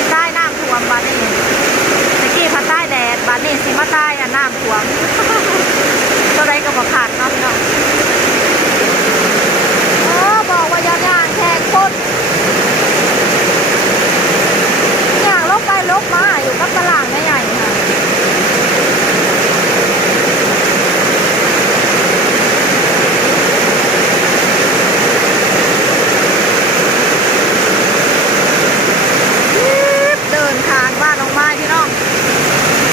สิใต้น้ำท่วมบ้านนี้ตะกี้พัดใต้แดดบ้านนี้สิมาใต้น้ำท่วมตัวใดก็บ่ขาดเนาะพี่น้องบอกว่าย่างแข่งคนอย่างลบไปลบมาอยู่กับตลาดใหญ่ๆค่ะเดินทางบ้านน้องไม้พี่น้อง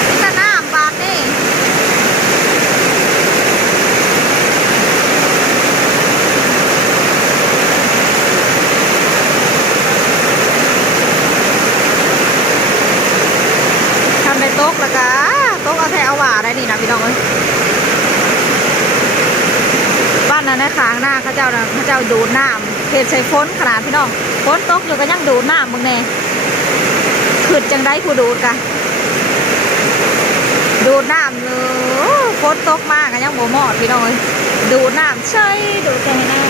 นี่แต่น้ำบากนี่โต๊ะแล้วก็โต๊ะเอาแถวว่าได้นี่นะพี่น้องเอ้ยบ้านนั้นนะค้างหน้าเขาเจ้าดูดน้ำเขตใส่ฝนขนาดพี่น้องฝนตกอยู่ก็ยังดูดน้ำมึงแน่ขึ้นจังได้ผู้ดูดกันดูดน้ำฝนตกมากกันยังโมหมอดพี่น้องเอ้ยดูดน้ำใช่ดูดแค่หน้า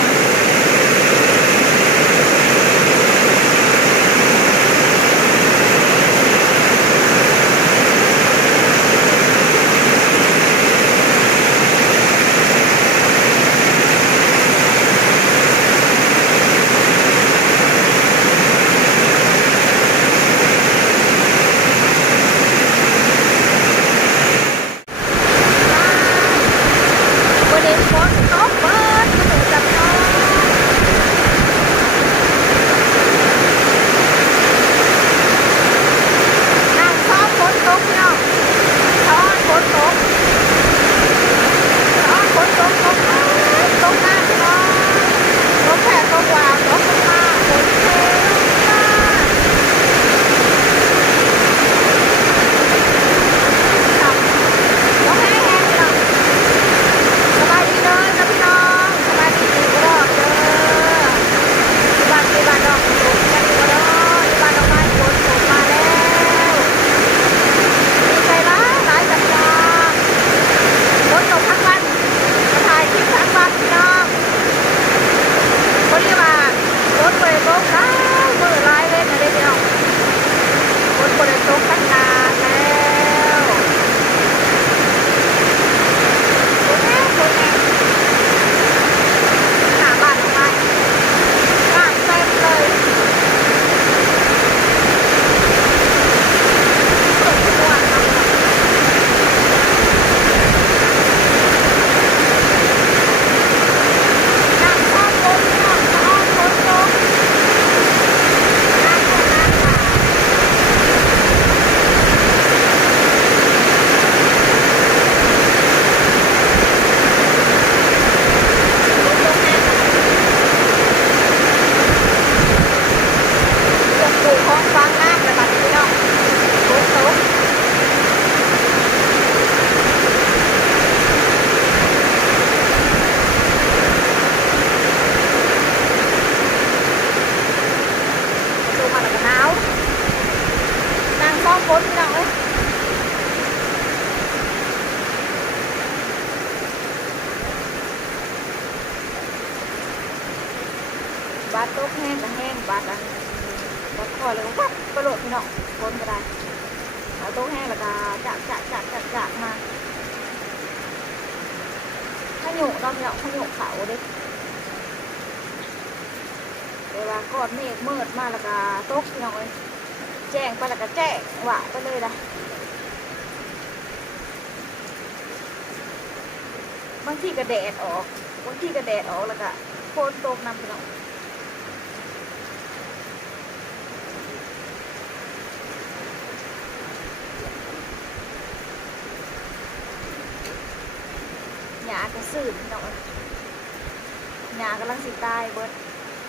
บาดโต๊ะแห้งกับแห้งบาดคอยเลยก็วับกระโดดพี่น้องคนก็ได้โต๊ะแห้งแล้วก็จากมาขยุกเราพี่น้องขยุกเขาดิเวลาก้อนเมฆมืดมาแล้วก็โต๊ะพี่น้องเลยแจ้งไปแล้วก็แจ้งหวะไปเลยนะบางทีก็แดดออกบางทีก็แดดออกแล้วก็โคนตกน้ำพี่น้องหญ้ากระสืบพี่น้องหญ้ากำลังสิตายเบิด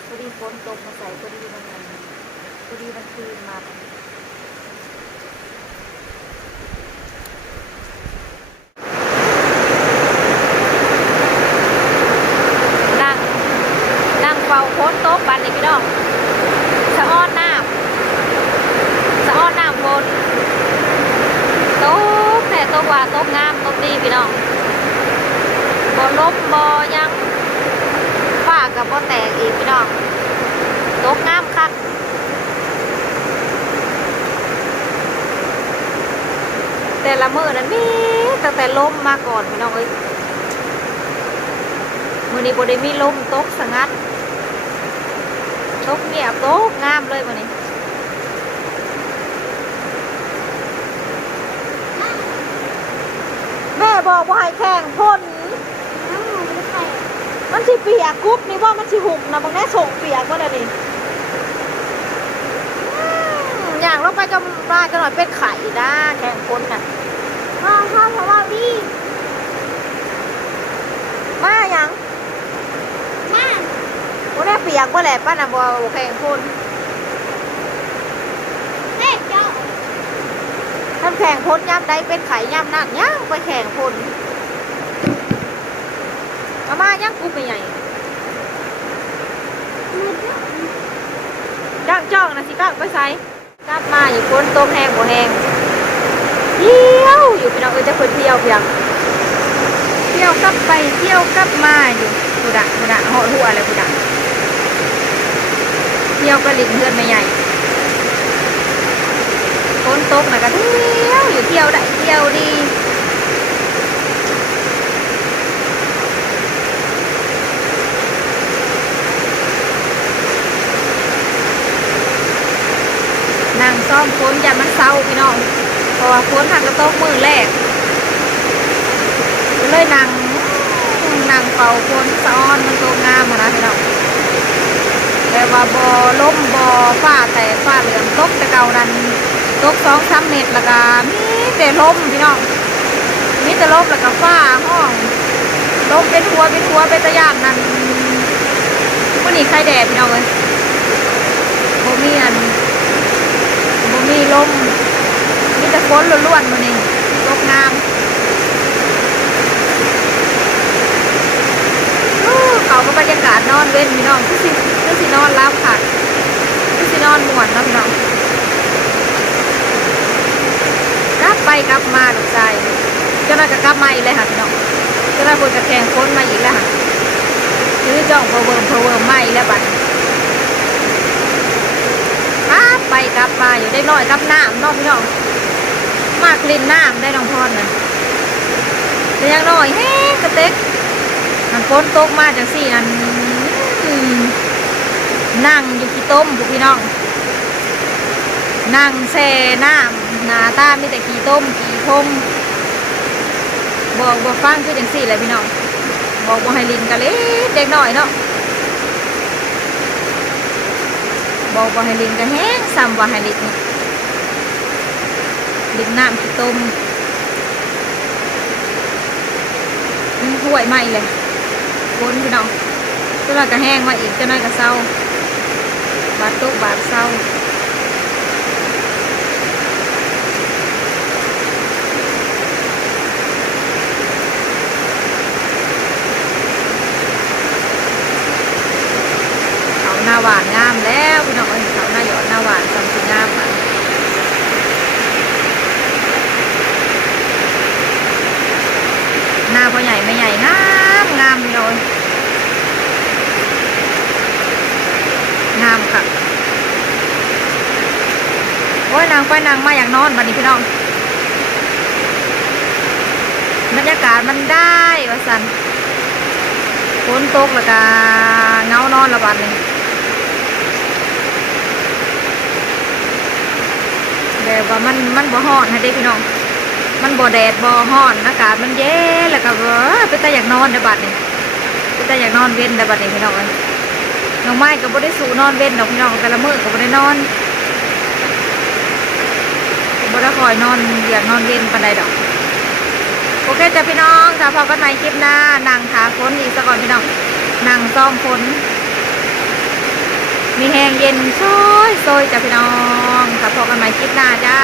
พอดีฝนตกมาใส่พอดีมันคืนมานั่งเฝ้าฝนตกปันนี่พี่น้องสะอ้อนน้ำฝนตกแต่ตกว่าตกงามตกดีพี่น้องบ่ลบบ่ยังฝ้ากับบ่แตกอีกพี่น้องตกงามคัก แต่ละมื้อนั้นมีตั้งแต่ลมมาก่อนพี่น้องเอ้ยมื้อนี้บ่ได้มีลมตกสงัดตกเงียบตกงามเลยมื้อนี้แม่บอกว่าให้แข่งพ่นมันสิเปียกกุ๊บนี่ว่ามันสิหุบนะบางแน่ส่งเปียกว่าอะไรนี่อย่างเราไปจะมาจะหน่อยเป็นไข่นะแข่งพ่นน่ะพ่อเพราะว่าพี่มาอย่างมาวันนี้เปียกว่าแหละป้าน่ะบอกแข่งพ่นเด็กเจ้าท่านแข่งพ่นย่ำใดเป็นไข่ย่ำนั่นย่างไปแข่งพ่นเอามาย่างกูไปใหญ่จ้างจ้องนะสิก้างไปใส่กลับมาอยู่พ้นต้มแห้งบ่แห้งเที่ยวอยู่พี่น้องจะเพิ่นเที่ยวเพียงเที่ยวกลับไปเที่ยวกลับมาอยู่กูด่าเหาะหัวอะไรกูด่าเที่ยวกระลิ่งเพื่อนไม่ใหญ่พ้นตกนะก็เที่ยวอยู่เที่ยวได้เที่ยวดีนั่งซ้อมพ้นยันมันเศร้าพี่น้องเพราะว่าพ้นทางกระโต๊ะมือแรกก็เลยนั่งเป่าพ้นซ้อนมันโตงามนะพี่น้องแต่ว่าบอล้มบอฝ้าแต่ฝ้าเหลืองตกแต่เก่าดันตก2-3 เมตรแล้วก็มีแต่ล้มพี่น้องมีแต่ล้มแล้วก็ฝ้าห้องล้มเป็นหัวเป็นตะยานนั่นวันนี้ใครแดดพี่น้องเลยโบมีอันบ่มีลมมีแต่ฝนล้วนๆมื้อนี้ตกน้ำเขาก็บรรยากาศนอนเว้นพี่น้องคือสินอนรับค่ะคือสินอนม่วนเนาะพี่น้องกลับไปกลับมาลูกชายเจ้าหน้าก็กลับมาอีกเลยค่ะพี่น้องเจ้าหน้าเพิ่นก็แข่งฝนมาอีกแล้วค่ะคือจ้องเพอเวิร์มมาอีกแล้วบัดไปกลับมาอยู่ได้น้อยกับน้ำน้องพี่น้องมากลิ่นน้ำได้น้องพรน่ะแต่ยังน้อยเฮ้กระเต็กมันฝนตกมาจากสี่นั่นนั่งอยู่ขี้ต้มพวกพี่น้องนั่งแช่น้ำหน้าตามีแต่ขี้ต้มขี้ทมบอกฟังคือจังสี่เลยพี่น้องบอกให้ลินกันเลยเด็กน้อยเนาะบอกว่าให้ลินก็แห้งซ้ำว่าให้ลินน้ำขี้ต้มห่วยใหม่เลยวนพี่น้องเจ้าหน้าก็แห้งมาอีกเจ้าหน้าก็เศร้าบาดตกบาดเศร้าเขาหน้าหวานงามแล้วพี่น้องเขาหน้าหยอดหน้าหวานสำคัญงามอ่ะหน้าพ่อใหญ่ไม่ใหญ่งามพี่น้องงามค่ะโอ้ยนางไปนางมาอย่างนอนวันนี้พี่น้องบรรยากาศมันได้วะสันฝนตกแล้วก็เงานอนละวันนี้แต่ว่ามันบ่ฮ้อนนะเด็กพี่น้องมันบ่แดดบ่ฮ้อนอากาศมันเย็นแล้วก็เป็นแต่อยากนอนในบัดนี้เป็นแต่อยากนอนเว้นในบัดนี้พี่น้องน้องไม้ก็บ่ได้สู่นอนเว้นดอกพี่น้องแต่ละมื้อก็บ่ได้นอนบ่ได้คอยนอนอยากนอนเว้นปานใดดอกโอเคจ้ะพี่น้องถ้าพอกันใหม่คลิปหน้านั่งขาฝนอีกสักก่อนพี่น้องนั่งซ้อมฝนมีแห้งเย็นโซยจ้ะพี่น้องถ้าพอกันใหม่คลิปหน้าจ้า